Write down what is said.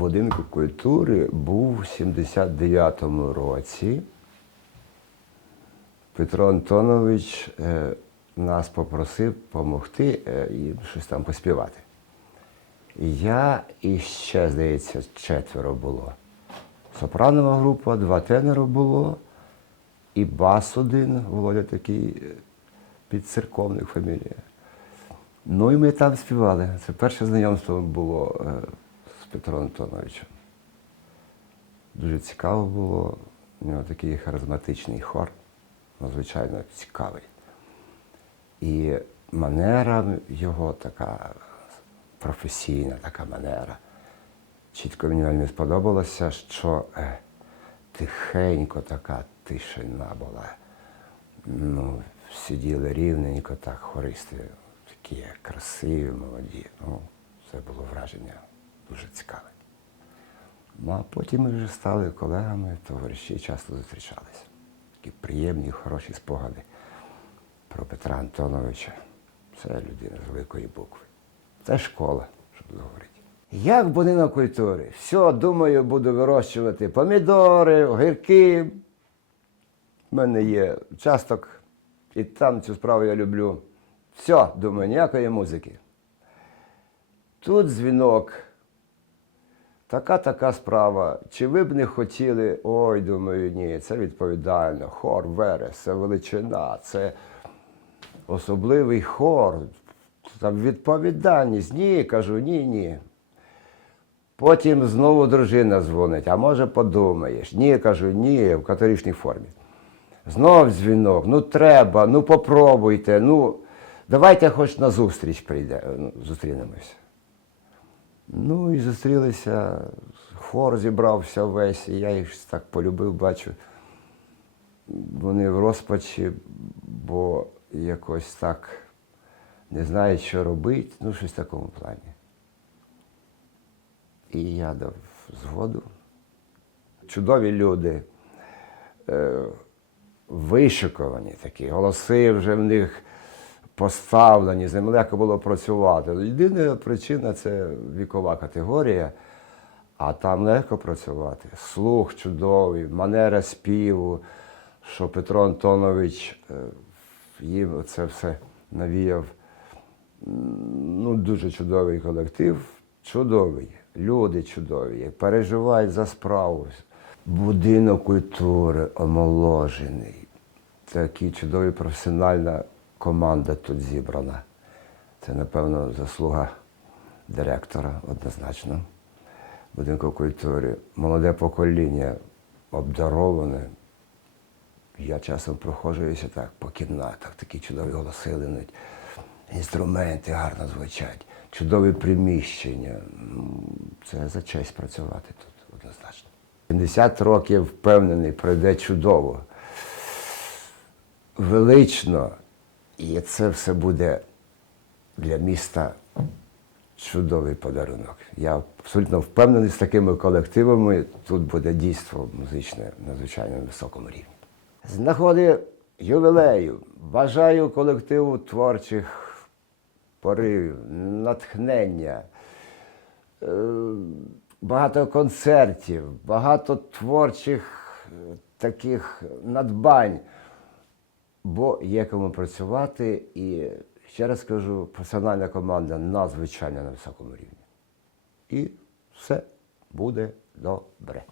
будинку культури був у 79-му році. Петро Антонович е, нас попросив допомогти е, їм щось там поспівати. Я і ще, здається, четверо було. Сопранова група, два тенора було, і бас один, Володя такий е, підцерковник фамілія. Ну і ми там співали. Це перше знайомство було е, Петром Антоновичем. Дуже цікаво було. У нього такий харизматичний хор, надзвичайно цікавий. І манера його така професійна, така манера. Чітко мені вельми сподобалося, що е, тихенько така тишина була. Ну, сиділи рівненько, так, хористи, такі красиві, молоді. Ну, це було враження дуже цікаве. Ну, а потім ми вже стали колегами, товариші, часто зустрічалися. Такі приємні, хороші спогади про Петра Антоновича. Це людина з великої букви. Це школа, щоб говорити. Як будинок культури? Все, думаю, буду вирощувати помідори, огірки. У мене є часток, і там цю справу я люблю. Все, думаю, ніякої музики. Тут дзвінок. Така така справа. Чи ви б не хотіли? Ой, думаю, ні, це відповідально. Хор Верес, це величина, це особливий хор. Там відповідальність. Ні, кажу, ні, ні. Потім знову дружина дзвонить, а може подумаєш. Ні, кажу, ні, в католічній формі. Знов дзвінок, ну треба, ну попробуйте, ну давайте хоч на зустріч прийде, ну, зустрінемось. Ну і зустрілися, хор зібрався весь, і я їх так полюбив, бачу. Вони в розпачі, бо якось так не знають, що робити, ну щось в такому плані. І я дав згоду. Чудові люди, е, вишиковані такі, голоси вже в них поставлені, з ним легко було працювати. Єдина причина це вікова категорія, а там легко працювати. Слух чудовий, манера співу, що Петро Антонович е, їм це все навіяв. Ну, дуже чудовий колектив, чудовий, люди чудові, переживають за справу. Будинок культури омоложений. Такі чудові професіональна команда тут зібрана. Це, напевно, заслуга директора однозначно будинку культури. Молоде покоління обдароване. Я часом проходжуюся так по кімнатах, такі чудові голоси линуть, інструменти гарно звучать, чудові приміщення. Це за честь працювати тут однозначно. 70 років впевнений, пройде чудово, велично, і це все буде для міста чудовий подарунок. Я абсолютно впевнений з такими колективами. Тут буде дійство музичне на звичайно високому рівні. З нагоди ювілею бажаю колективу творчих поривів, натхнення, е, багато концертів, багато творчих таких надбань, бо є кому працювати і, ще раз кажу, персональна команда надзвичайно на високому рівні. І все буде добре.